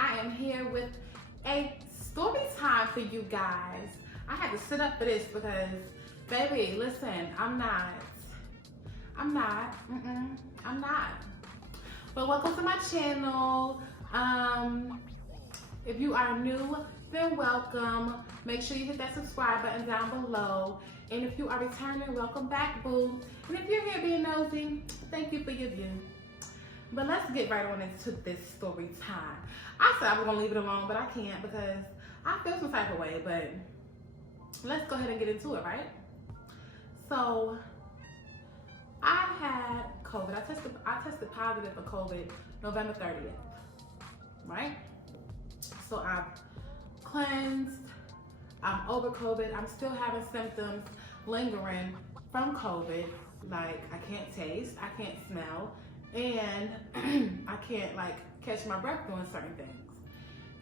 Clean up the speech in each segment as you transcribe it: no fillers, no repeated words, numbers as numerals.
I am here with a story time for you guys. I had to sit up for this because, baby, listen, I'm not. But welcome to my channel. If you are new, then welcome. Make sure you hit that subscribe button down below. And if you are returning, welcome back, boo. And if you're here being nosy, thank you for your view. But let's get right on into this story time. I said I was gonna leave it alone, but I can't because I feel some type of way. But let's go ahead and get into it, right? So I had COVID. I tested positive for COVID November 30th, right? So I've cleansed. I'm over COVID. I'm still having symptoms lingering from COVID. Like I can't taste, I can't smell, and I can't like catch my breath doing certain things.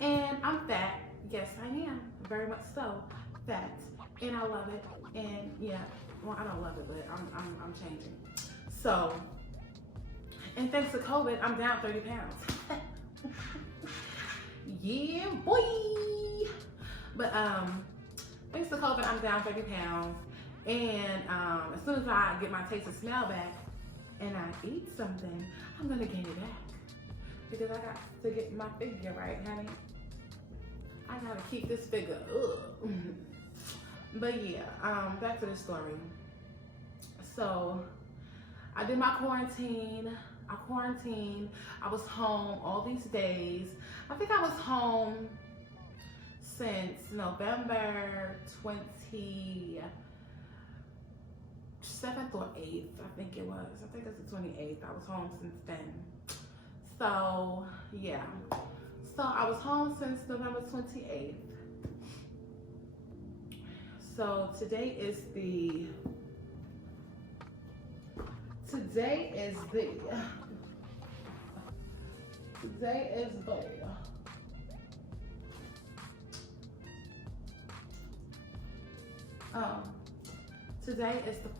And I'm fat. Yes, I am. Very much so fat. And I love it. And yeah, well, I don't love it, but I'm changing. So, and thanks to COVID, I'm down 30 pounds. Yeah, boy. But thanks to COVID, I'm down 30 pounds. And as soon as I get my taste and smell back and I eat something, I'm gonna gain it back. Because I got to get my figure right, honey. I gotta keep this figure up. But yeah, back to the story. So I did my quarantine. I quarantined. I was home all these days. I think I was home since November 27th or 8th, I think it was. I think it's the 28th. I was home since then. So, yeah. So, I was home since November 28th. So, today is the today is the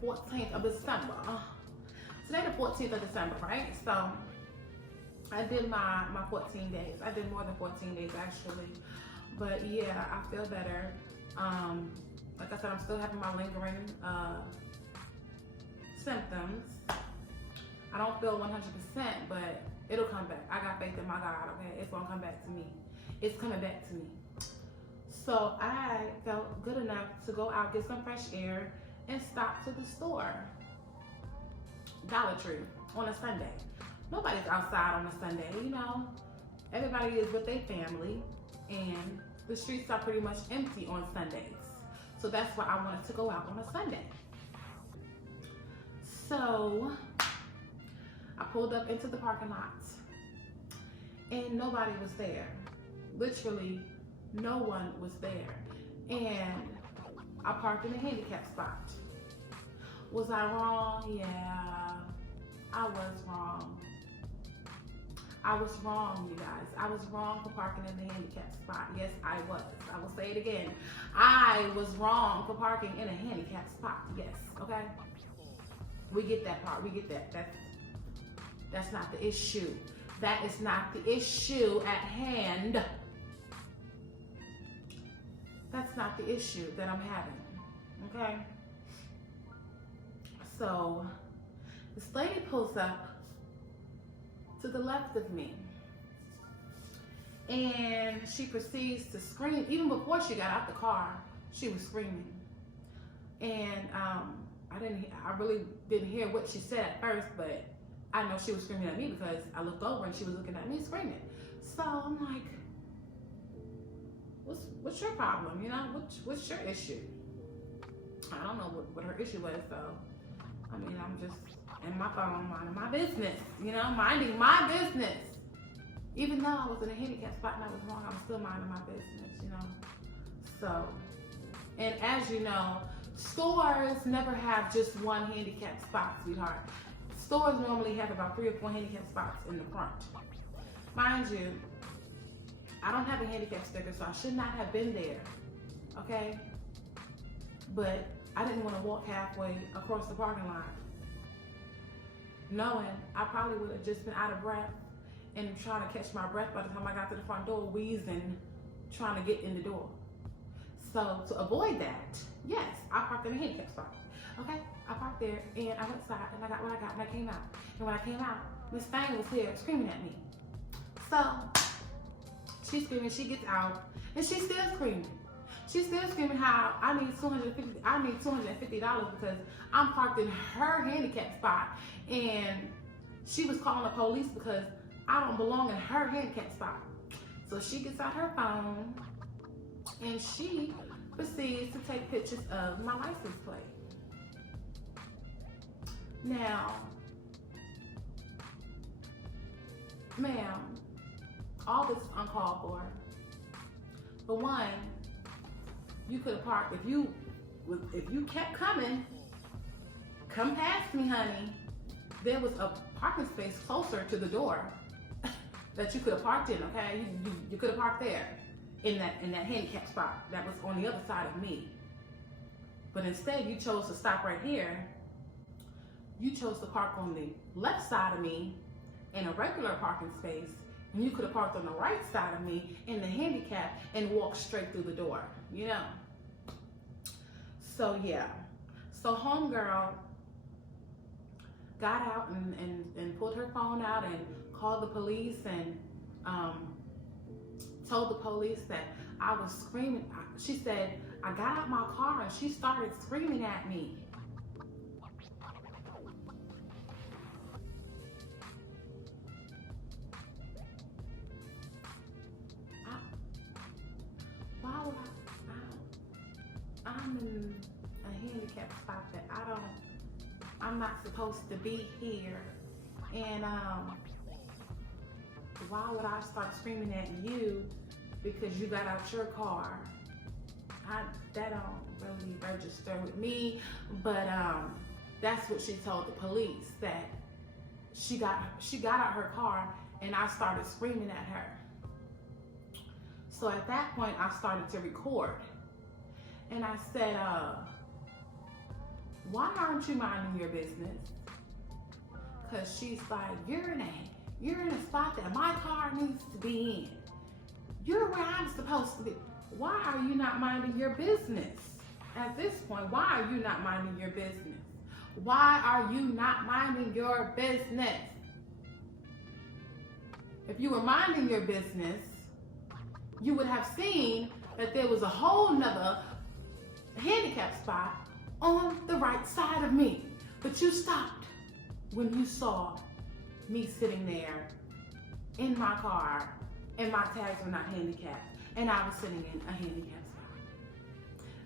14th of December. Today the 14th of December, right? So I did my 14 days. I did more than 14 days actually. But yeah, I feel better. Like I said, I'm still having my lingering symptoms. I don't feel 100%, but it'll come back. I got faith in my God, okay? It's gonna come back to me. It's coming back to me. So I felt good enough to go out, get some fresh air, and stop to the store. Dollar Tree on a Sunday. Nobody's outside on a Sunday, you know. Everybody is with their family, and the streets are pretty much empty on Sundays. So that's why I wanted to go out on a Sunday. So I pulled up into the parking lot, and nobody was there. Literally, no one was there. And I parked in a handicap spot. Was I wrong? Yeah, I was wrong. I was wrong, you guys. I was wrong for parking in the handicap spot. Yes, I was. I will say it again. I was wrong for parking in a handicap spot. Yes, okay? We get that part. We get that. That's not the issue. That is not the issue at hand. That's not the issue that I'm having, okay? So, this lady pulls up to the left of me, and she proceeds to scream. Even before she got out the car, she was screaming. And I really didn't hear what she said at first, but I know she was screaming at me because I looked over and she was looking at me screaming. So I'm like, what's your problem? You know, what's your issue? I don't know what her issue was, so I mean, I'm just in my phone minding my business, you know, minding my business. Even though I was in a handicap spot and I was wrong, I was still minding my business, you know. So, and as you know, stores never have just one handicap spot, sweetheart. Stores normally have about 3 or 4 handicap spots in the front. Mind you, I don't have a handicap sticker, so I should not have been there, okay? But I didn't want to walk halfway across the parking lot, knowing I probably would have just been out of breath and trying to catch my breath by the time I got to the front door, wheezing, trying to get in the door. So to avoid that, yes, I parked in a handicap spot. Okay, I parked there and I went inside and I got what I got and I came out. And when I came out, Miss Fang was here screaming at me. So she's screaming, she gets out and she's still screaming. She's still screaming how I need $250 because I'm parked in her handicap spot, and she was calling the police because I don't belong in her handicap spot. So she gets out her phone and she proceeds to take pictures of my license plate. Now, ma'am, all this is uncalled for. For one, you could have parked, if you kept coming, come past me, honey, there was a parking space closer to the door that you could have parked in, okay? You could have parked there in that handicap spot that was on the other side of me. But instead, you chose to stop right here. You chose to park on the left side of me in a regular parking space, and you could have parked on the right side of me in the handicap and walked straight through the door, you know? So yeah, so homegirl got out and pulled her phone out and called the police and told the police that I was screaming. She said, I got out my car and she started screaming at me. Why would I'm in a handicap spot that I'm not supposed to be here. And why would I start screaming at you because you got out your car? That don't really register with me, but that's what she told the police, that she got out her car and I started screaming at her. So at that point, I started to record. And I said, why aren't you minding your business? Because she's like, you're in a spot that my car needs to be in. You're where I'm supposed to be. Why are you not minding your business? At this point, why are you not minding your business? Why are you not minding your business? If you were minding your business, you would have seen that there was a whole nother handicap spot on the right side of me. But you stopped when you saw me sitting there in my car and my tags were not handicapped and I was sitting in a handicapped spot.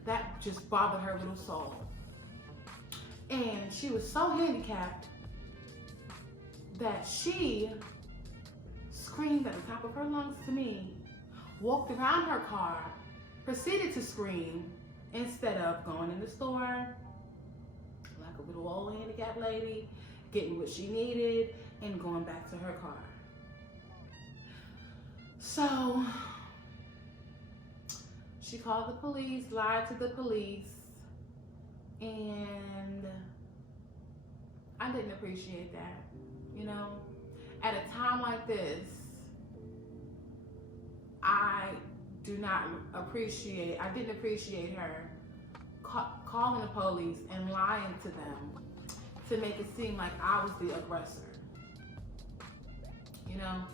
That just bothered her little soul. And she was so handicapped that she screamed at the top of her lungs to me, walked around her car, proceeded to scream, instead of going in the store like a little old handicapped lady, getting what she needed, and going back to her car. So she called the police, lied to the police, and I didn't appreciate that. You know, at a time like this, I didn't appreciate her calling the police and lying to them to make it seem like I was the aggressor. You know,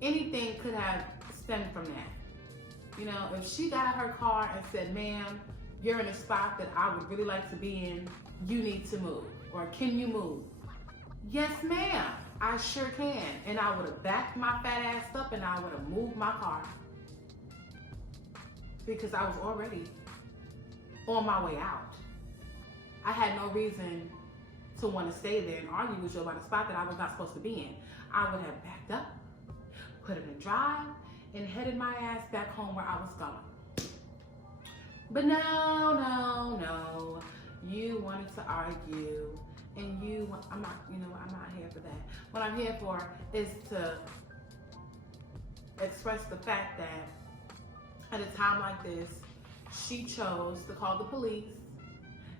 anything could have stemmed from that. You know, if she got out her car and said, ma'am, you're in a spot that I would really like to be in, you need to move, or can you move? Yes, ma'am, I sure can. And I would have backed my fat ass up and I would have moved my car. Because I was already on my way out. I had no reason to want to stay there and argue with you about a spot that I was not supposed to be in. I would have backed up, put it in drive, and headed my ass back home where I was going. But no, you wanted to argue, and I'm not here for that. What I'm here for is to express the fact that at a time like this, she chose to call the police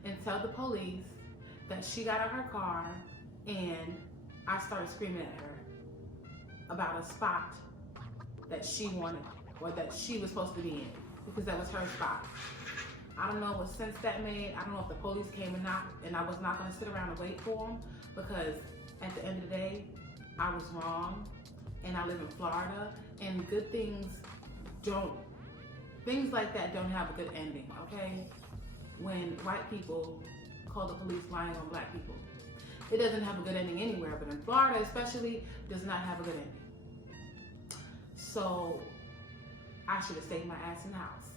and tell the police that she got out her car and I started screaming at her. about a spot that she wanted or that she was supposed to be in because that was her spot. I don't know what sense that made. I don't know if the police came or not, and I was not going to sit around and wait for them because at the end of the day, I was wrong, and I live in Florida, and things like that don't have a good ending, okay? When white people call the police lying on black people. It doesn't have a good ending anywhere, but in Florida especially, does not have a good ending. So, I should have stayed my ass in the house.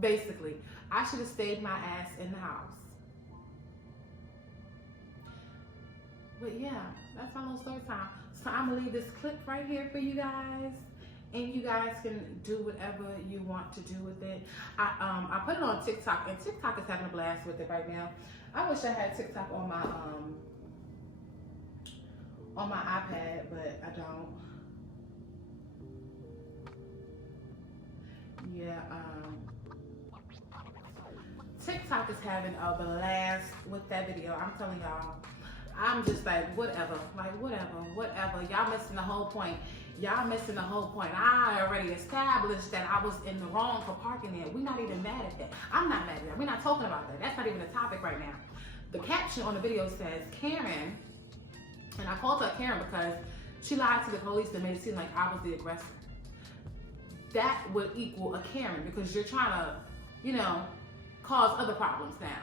Basically, I should have stayed my ass in the house. But yeah, that's my little story time. So I'm gonna leave this clip right here for you guys, and you guys can do whatever you want to do with it. I put it on TikTok, and TikTok is having a blast with it right now. I wish I had TikTok on my iPad, but I don't. Yeah, TikTok is having a blast with that video. I'm telling y'all, I'm just like, whatever. Y'all missing the whole point. I already established that I was in the wrong for parking there. We're not even mad at that. I'm not mad at that. We're not talking about that. That's not even the topic right now. The caption on the video says, Karen, and I called her Karen because she lied to the police and made it seem like I was the aggressor. That would equal a Karen because you're trying to, cause other problems now.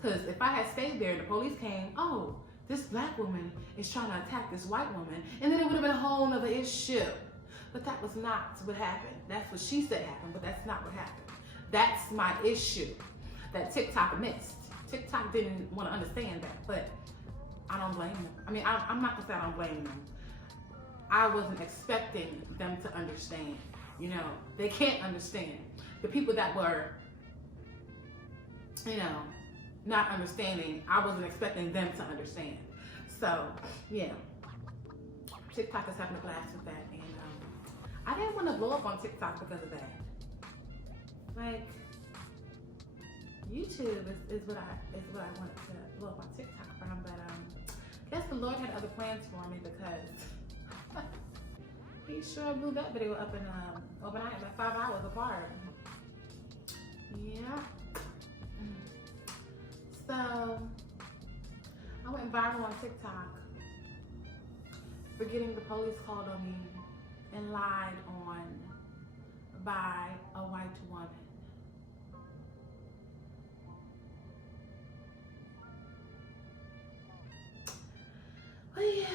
Because if I had stayed there and the police came, oh, this black woman is trying to attack this white woman, and then it would have been a whole nother issue. But that was not what happened. That's what she said happened, but that's not what happened. That's my issue that TikTok missed. TikTok didn't want to understand that, but I don't blame them. I mean, I'm not gonna say I don't blame them. I wasn't expecting them to understand. They can't understand. The people that were, not understanding, I wasn't expecting them to understand. So, yeah. TikTok is having a blast with that. And I didn't want to blow up on TikTok because of that. Like, YouTube is what I wanted to blow up on TikTok from, but I guess the Lord had other plans for me because he sure blew that video up in overnight, like 5 hours apart. Yeah. So I went viral on TikTok for getting the police called on me and lied on by a white woman. But yeah,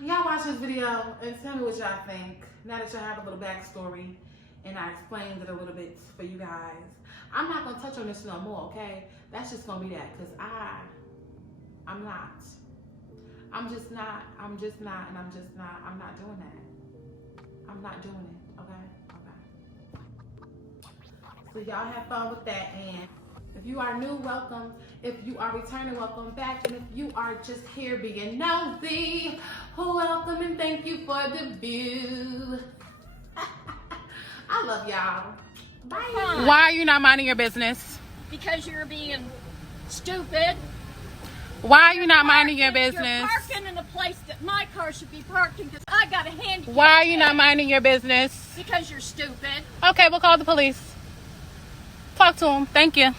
y'all watch this video and tell me what y'all think. Now that y'all have a little backstory and I explained it a little bit for you guys. I'm not gonna touch on this no more, okay? That's just gonna be that, because I'm not. I'm not doing that. I'm not doing it, okay? So y'all have fun with that, and if you are new, welcome. If you are returning, welcome back. And if you are just here being nosy, welcome and thank you for the view. I love y'all. Bye. Why are you not minding your business? Because you're being stupid. Why are you not minding your business? You're parking in a place that my car should be parking because I got a handicap. Why are you not minding your business? Because you're stupid. Okay, we'll call the police. Talk to them. Thank you.